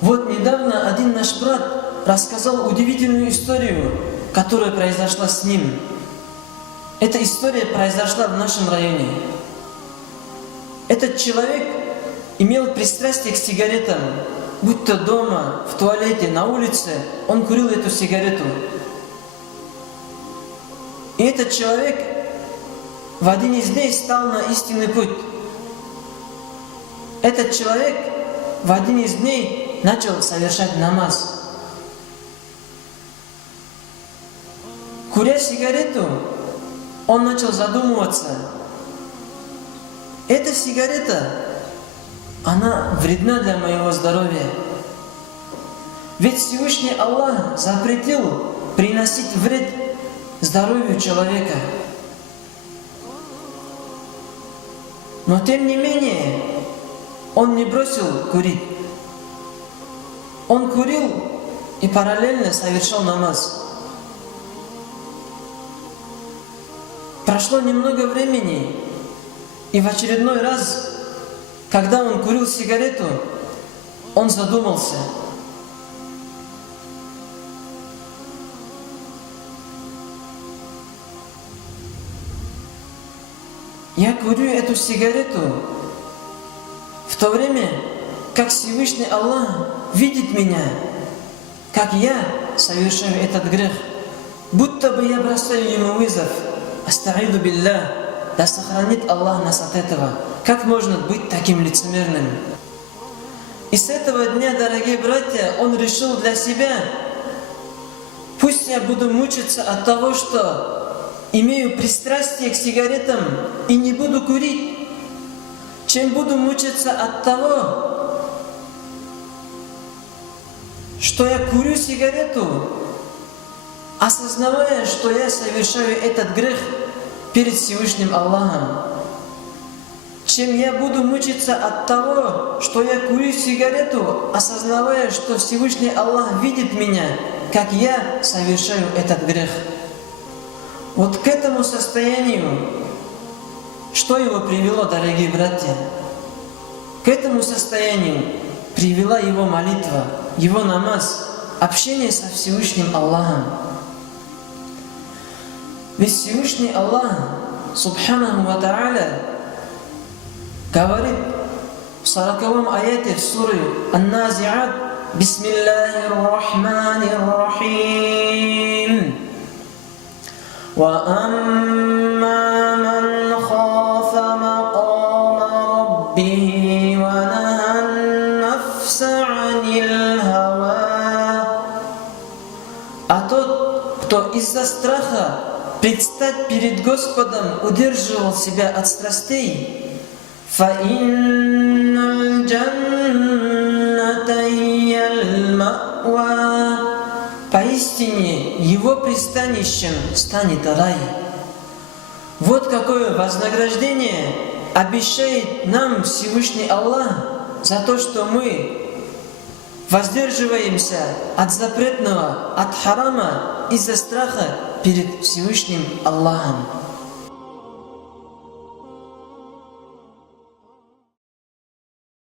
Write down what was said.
Вот недавно один наш брат рассказал удивительную историю, которая произошла с ним. Эта история произошла в нашем районе. Этот человек имел пристрастие к сигаретам. Будь то дома, в туалете, на улице, он курил эту сигарету. И этот человек в один из дней стал на истинный путь. Этот человек в один из дней начал совершать намаз. Куря сигарету, он начал задумываться. Эта сигарета, она вредна для моего здоровья. Ведь Всевышний Аллах запретил приносить вред здоровью человека. Но тем не менее, он не бросил курить. Он курил и параллельно совершал намаз. Прошло немного времени, и в очередной раз, когда он курил сигарету, он задумался. Я курю эту сигарету в то время, как Всевышний Аллах видит меня, как я совершаю этот грех, будто бы я бросаю ему вызов. Астаиду биллах, да сохранит Аллах нас от этого. Как можно быть таким лицемерным? И с этого дня, дорогие братья, он решил для себя: пусть я буду мучиться от того, что имею пристрастие к сигаретам и не буду курить, чем буду мучиться от того, что я курю сигарету, осознавая, что я совершаю этот грех перед Всевышним Аллахом. Чем я буду мучиться от того, что я курю сигарету, осознавая, что Всевышний Аллах видит меня, как я совершаю этот грех. Вот к этому состоянию, что его привело, дорогие братья? К этому состоянию привела его молитва, его намаз, общение со Всевышним Аллахом. Ведь Всевышний Аллах, Субханаху ва Та'аля, говорит в 40-м аяте в суре Ан-Нази'ат: Бисмиллахир-Рахманир-Рахим. Ва амма ман хафа мақама раббихи ва нахан нафса анил хава. А тот, кто из-за страха предстать перед Господом удерживал себя от страстей, فَإِنَّ الْجَنَّةَ هِيَ الْمَأْوَى. Поистине его пристанищем станет рай. Вот какое вознаграждение обещает нам Всевышний Аллах за то, что мы воздерживаемся от запретного, от харама из-за страха перед Всевышним Аллахом.